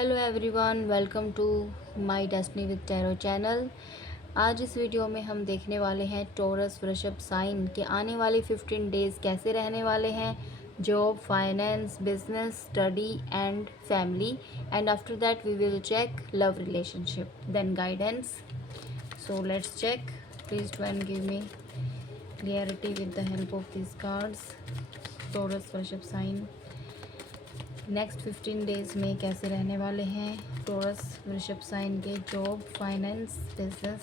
Hello everyone, welcome to my destiny with tarot channel. आज इस video में हम देखने वाले हैं टॉरस वृषभ साइन के आने वाले 15 डेज़ कैसे रहने वाले हैं। Job, finance, business, study and family, and after that we will check love relationship, then guidance. So let's check. Please to and give me clarity with the help of this cards. Taurus वृषभ sign next 15 days में कैसे रहने वाले हैं Taurus वृषभ sign के। Job, finance, business,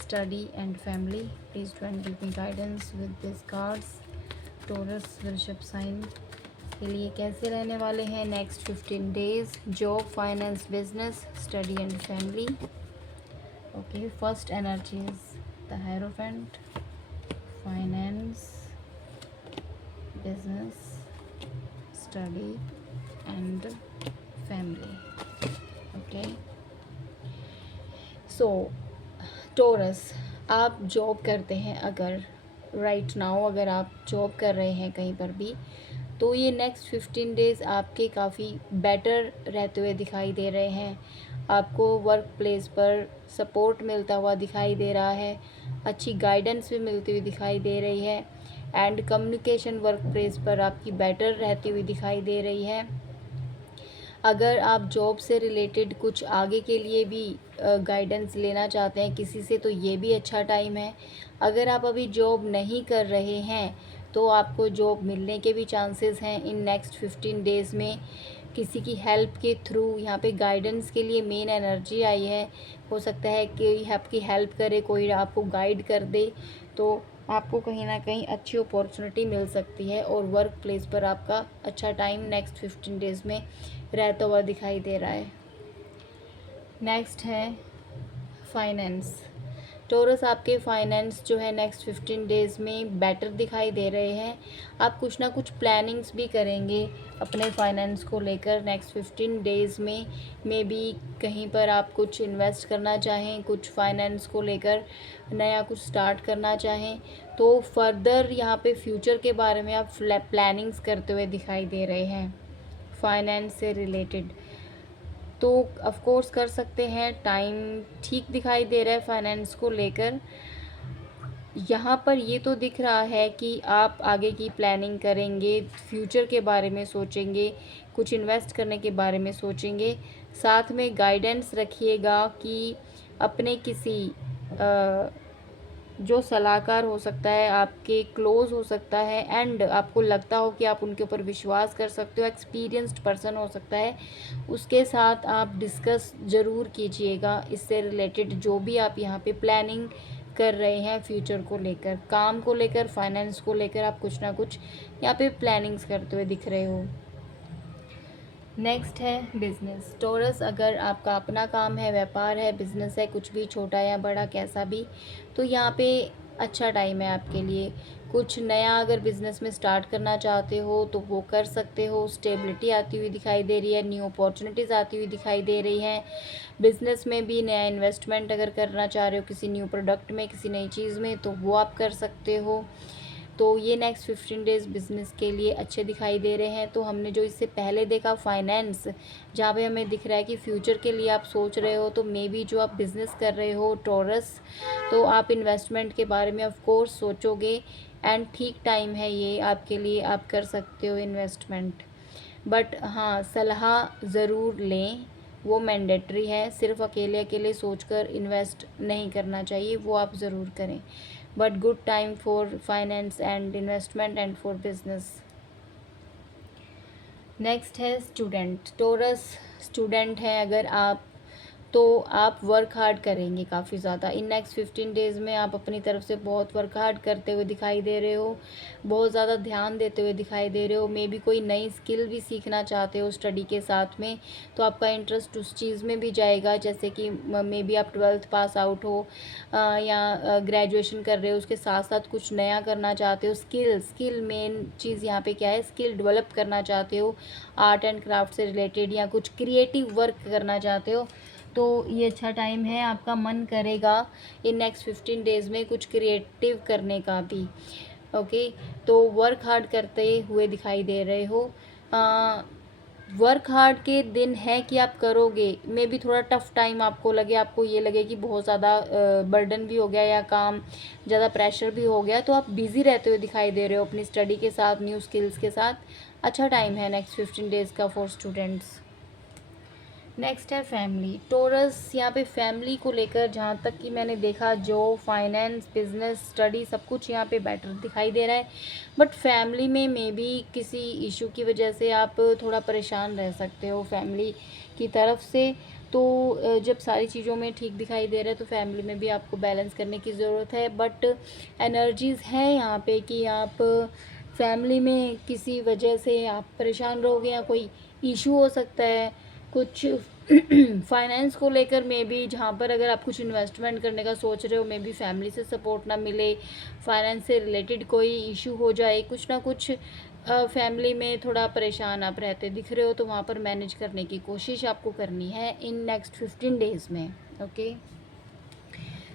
study and family. Please do and give me guidance with this cards. Taurus वृषभ sign के लिए कैसे रहने वाले हैं next 15 days. Job, finance, business, study and family. Okay, first energy is the hierophant, finance, business, study and family. Okay, so taurus, आप job करते हैं अगर राइट नाउ, अगर आप जॉब कर रहे हैं कहीं पर भी, तो ये नेक्स्ट 15 डेज़ आपके काफ़ी बेटर रहते हुए दिखाई दे रहे हैं। आपको वर्क प्लेस पर सपोर्ट मिलता हुआ दिखाई दे रहा है, अच्छी गाइडेंस भी मिलती हुई दिखाई दे रही है, एंड कम्युनिकेशन वर्क प्लेस पर आपकी बेटर रहती हुई दिखाई दे रही है। अगर आप जॉब से रिलेटेड कुछ आगे के लिए भी गाइडेंस लेना चाहते हैं किसी से, तो ये भी अच्छा टाइम है। अगर आप अभी जॉब नहीं कर रहे हैं तो आपको जॉब मिलने के भी चांसेस हैं इन नेक्स्ट 15 डेज़ में। किसी की हेल्प के थ्रू यहाँ पे गाइडेंस के लिए मेन एनर्जी आई है। हो सकता है कि आपकी हेल्प करे, कोई आपको गाइड कर दे, तो आपको कहीं ना कहीं अच्छी अपॉर्चुनिटी मिल सकती है और वर्क प्लेस पर आपका अच्छा टाइम नेक्स्ट 15 डेज़ में रहता हुआ दिखाई दे रहा है। नेक्स्ट है फाइनेंस। टॉरस, आपके फाइनेंस जो है नेक्स्ट 15 डेज़ में बेटर दिखाई दे रहे हैं। आप कुछ ना कुछ प्लानिंग्स भी करेंगे अपने फाइनेंस को लेकर नेक्स्ट 15 डेज़ में। मे बी कहीं पर आप कुछ इन्वेस्ट करना चाहें, कुछ फाइनेंस को लेकर नया कुछ स्टार्ट करना चाहें, तो फर्दर यहाँ पे फ्यूचर के बारे में आप प्लानिंग्स करते हुए दिखाई दे रहे हैं फाइनेंस से रिलेटेड। तो ऑफ कोर्स कर सकते हैं, टाइम ठीक दिखाई दे रहा है फाइनेंस को लेकर। यहाँ पर ये तो दिख रहा है कि आप आगे की प्लानिंग करेंगे, फ्यूचर के बारे में सोचेंगे, कुछ इन्वेस्ट करने के बारे में सोचेंगे। साथ में गाइडेंस रखिएगा कि अपने किसी जो सलाहकार हो सकता है, आपके क्लोज हो सकता है, एंड आपको लगता हो कि आप उनके ऊपर विश्वास कर सकते हो, एक्सपीरियंस्ड पर्सन हो सकता है, उसके साथ आप डिस्कस ज़रूर कीजिएगा इससे रिलेटेड जो भी आप यहाँ पे प्लानिंग कर रहे हैं फ्यूचर को लेकर, काम को लेकर, फाइनेंस को लेकर। आप कुछ ना कुछ यहाँ पे प्लानिंग्स करते हुए दिख रहे हो। नेक्स्ट है बिजनेस। टॉरस, अगर आपका अपना काम है, व्यापार है, बिजनेस है, कुछ भी छोटा या बड़ा कैसा भी, तो यहाँ पे अच्छा टाइम है आपके लिए। कुछ नया अगर बिज़नेस में स्टार्ट करना चाहते हो तो वो कर सकते हो। स्टेबिलिटी आती हुई दिखाई दे रही है, न्यू अपॉर्चुनिटीज़ आती हुई दिखाई दे रही हैं। बिज़नेस में भी नया इन्वेस्टमेंट अगर करना चाह रहे हो किसी न्यू प्रोडक्ट में, किसी नई चीज़ में, तो वो आप कर सकते हो। तो ये नेक्स्ट 15 डेज़ बिज़नेस के लिए अच्छे दिखाई दे रहे हैं। तो हमने जो इससे पहले देखा फाइनेंस, जहाँ पे हमें दिख रहा है कि फ्यूचर के लिए आप सोच रहे हो, तो मे बी जो आप बिज़नेस कर रहे हो टॉरस, तो आप इन्वेस्टमेंट के बारे में ऑफ कोर्स सोचोगे, एंड ठीक टाइम है ये आपके लिए, आप कर सकते हो इन्वेस्टमेंट। बट हाँ, सलाह ज़रूर लें, वो मैंडेटरी है। सिर्फ अकेले अकेले सोचकर इन्वेस्ट नहीं करना चाहिए, वो आप ज़रूर करें। But good time for finance and investment and for business. Next है स्टूडेंट। टॉरस, स्टूडेंट हैं अगर आप, तो आप वर्क हार्ड करेंगे काफ़ी ज़्यादा इन नेक्स्ट 15 डेज़ में। आप अपनी तरफ से बहुत वर्क हार्ड करते हुए दिखाई दे रहे हो, बहुत ज़्यादा ध्यान देते हुए दिखाई दे रहे हो। मे बी कोई नई स्किल भी सीखना चाहते हो स्टडी के साथ में, तो आपका इंटरेस्ट उस चीज़ में भी जाएगा। जैसे कि मे बी आप 12th पास आउट हो या ग्रेजुएशन कर रहे हो, उसके साथ साथ कुछ नया करना चाहते हो। स्किल मेन चीज़ यहाँ पे क्या है, स्किल डेवलप करना चाहते हो, आर्ट एंड क्राफ्ट से रिलेटेड, या कुछ क्रिएटिव वर्क करना चाहते हो, तो ये अच्छा टाइम है। आपका मन करेगा इन नेक्स्ट 15 डेज़ में कुछ क्रिएटिव करने का भी। ओके, तो वर्क हार्ड करते हुए दिखाई दे रहे हो। वर्क हार्ड के दिन है कि आप करोगे, मे बी थोड़ा टफ टाइम आपको लगे, आपको ये लगे कि बहुत ज़्यादा बर्डन भी हो गया या काम ज़्यादा प्रेशर भी हो गया, तो आप बिज़ी रहते हुए दिखाई दे रहे हो अपनी स्टडी के साथ, न्यू स्किल्स के साथ। अच्छा टाइम है नेक्स्ट 15 डेज़ का फॉर स्टूडेंट्स। नेक्स्ट है फैमिली। टोरस यहाँ पे फैमिली को लेकर जहाँ तक कि मैंने देखा, जॉब, फाइनेंस, बिजनेस, स्टडी, सब कुछ यहाँ पे बेटर दिखाई दे रहा है। बट फैमिली में मे बी किसी इशू की वजह से आप थोड़ा परेशान रह सकते हो फैमिली की तरफ से। तो जब सारी चीज़ों में ठीक दिखाई दे रहा है तो फैमिली में भी आपको बैलेंस करने की ज़रूरत है। बट एनर्जीज़ हैं यहाँ पे कि आप फैमिली में किसी वजह से आप परेशान रहोगे या कोई इशू हो सकता है कुछ फाइनेंस को लेकर। मे बी जहाँ पर अगर आप कुछ इन्वेस्टमेंट करने का सोच रहे हो, मे बी फैमिली से सपोर्ट ना मिले, फाइनेंस से रिलेटेड कोई इशू हो जाए, कुछ ना कुछ फैमिली में थोड़ा परेशान आप रहते दिख रहे हो, तो वहाँ पर मैनेज करने की कोशिश आपको करनी है इन नेक्स्ट 15 डेज़ में। ओके,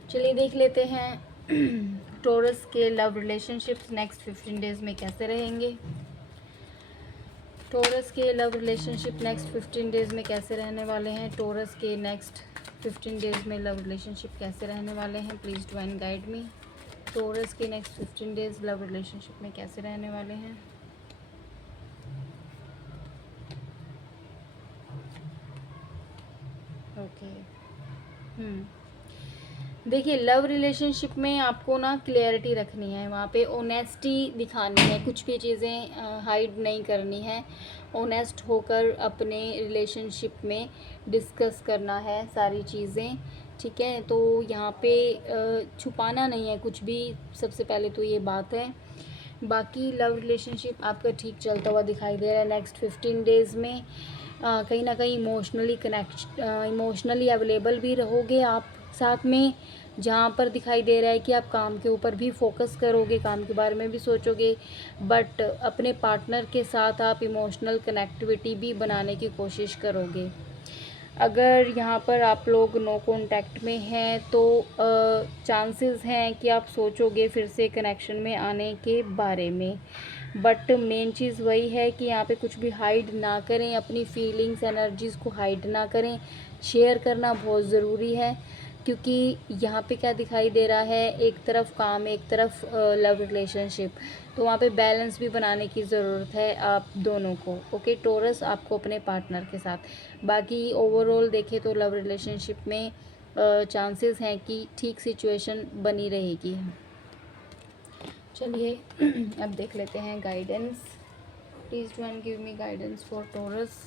चलिए देख लेते हैं टोरस के लव रिलेशनशिप्स नेक्स्ट 15 डेज़ में कैसे रहेंगे। टोरस के लव रिलेशनशिप नेक्स्ट 15 डेज़ में कैसे रहने वाले हैं। टोरस के नेक्स्ट 15 डेज़ में लव रिलेशनशिप कैसे रहने वाले हैं, please divine guide me. Taurus के नेक्स्ट 15 डेज़ लव रिलेशनशिप में कैसे रहने वाले हैं। ओके, देखिए लव रिलेशनशिप में आपको ना क्लियरिटी रखनी है, वहाँ पे ऑनेस्टी दिखानी है, कुछ भी चीज़ें हाइड नहीं करनी है, ऑनेस्ट होकर अपने रिलेशनशिप में डिस्कस करना है सारी चीज़ें, ठीक है। तो यहाँ पे छुपाना नहीं है कुछ भी, सबसे पहले तो ये बात है। बाकी लव रिलेशनशिप आपका ठीक चलता हुआ दिखाई दे रहा है नेक्स्ट 15 डेज़ में। कहीं ना कहीं इमोशनली अवेलेबल भी रहोगे आप साथ में, जहाँ पर दिखाई दे रहा है कि आप काम के ऊपर भी फोकस करोगे, काम के बारे में भी सोचोगे, बट अपने पार्टनर के साथ आप इमोशनल कनेक्टिविटी भी बनाने की कोशिश करोगे। अगर यहाँ पर आप लोग नो कांटेक्ट में हैं तो चांसेस हैं कि आप सोचोगे फिर से कनेक्शन में आने के बारे में। बट मेन चीज़ वही है कि यहाँ पे कुछ भी हाइड ना करें, अपनी फीलिंग्स, एनर्जीज़ को हाइड ना करें, शेयर करना बहुत ज़रूरी है। क्योंकि यहाँ पे क्या दिखाई दे रहा है, एक तरफ काम, एक तरफ लव रिलेशनशिप, तो वहाँ पे बैलेंस भी बनाने की ज़रूरत है आप दोनों को। ओके टोरस, आपको अपने पार्टनर के साथ। बाकी ओवरऑल देखें तो लव रिलेशनशिप में चांसेस हैं कि ठीक सिचुएशन बनी रहेगी। चलिए अब देख लेते हैं guidance. Please one give me guidance for Taurus.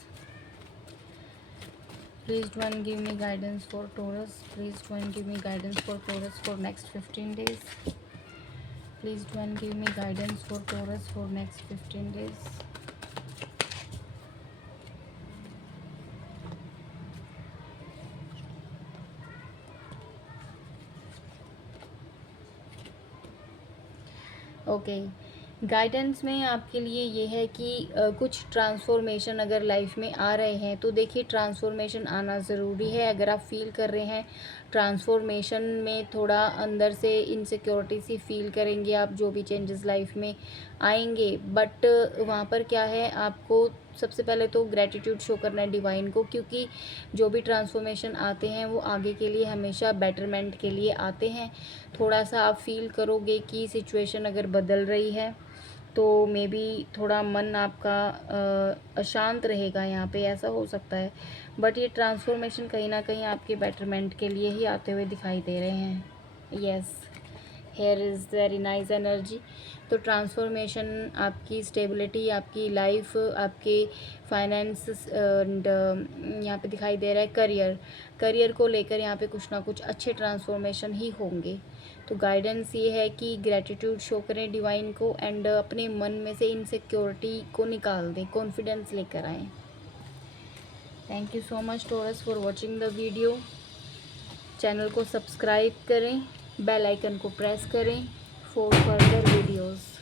Please one give me guidance for Taurus. Please one give me guidance for Taurus for next 15 days. Please one give me guidance for Taurus for next 15 days. Okay, guidance में आपके लिए ये है कि कुछ transformation अगर life में आ रहे हैं तो देखिए ट्रांसफॉर्मेशन आना ज़रूरी है। अगर आप फील कर रहे हैं ट्रांसफॉर्मेशन में थोड़ा अंदर से इनसिक्योरिटी सी फील करेंगे आप, जो भी चेंजेस लाइफ में आएंगे, बट वहाँ पर क्या है, आपको सबसे पहले तो ग्रैटिट्यूड शो करना है डिवाइन को, क्योंकि जो भी ट्रांसफॉर्मेशन आते हैं वो आगे के लिए हमेशा बेटरमेंट के लिए आते हैं। थोड़ा सा आप फील करोगे कि सिचुएशन अगर बदल रही है तो मे बी थोड़ा मन आपका अशांत रहेगा, यहाँ पे ऐसा हो सकता है। बट ये ट्रांसफॉर्मेशन कहीं ना कहीं आपके बेटरमेंट के लिए ही आते हुए दिखाई दे रहे हैं। Yes, here is very nice energy. तो ट्रांसफॉर्मेशन आपकी स्टेबिलिटी, आपकी लाइफ, आपके फाइनेंस एंड यहाँ पे दिखाई दे रहा है करियर को लेकर यहाँ पे कुछ ना कुछ अच्छे ट्रांसफॉर्मेशन ही होंगे। तो गाइडेंस ये है कि ग्रैटिट्यूड शो करें डिवाइन को एंड अपने मन में से इनसिक्योरिटी को निकाल दें, कॉन्फिडेंस लेकर आएँ। Thank you so much Taurus for watching the video. Channel को सब्सक्राइब करें, बेल आइकन को प्रेस करें फॉर फर्दर वीडियोज़।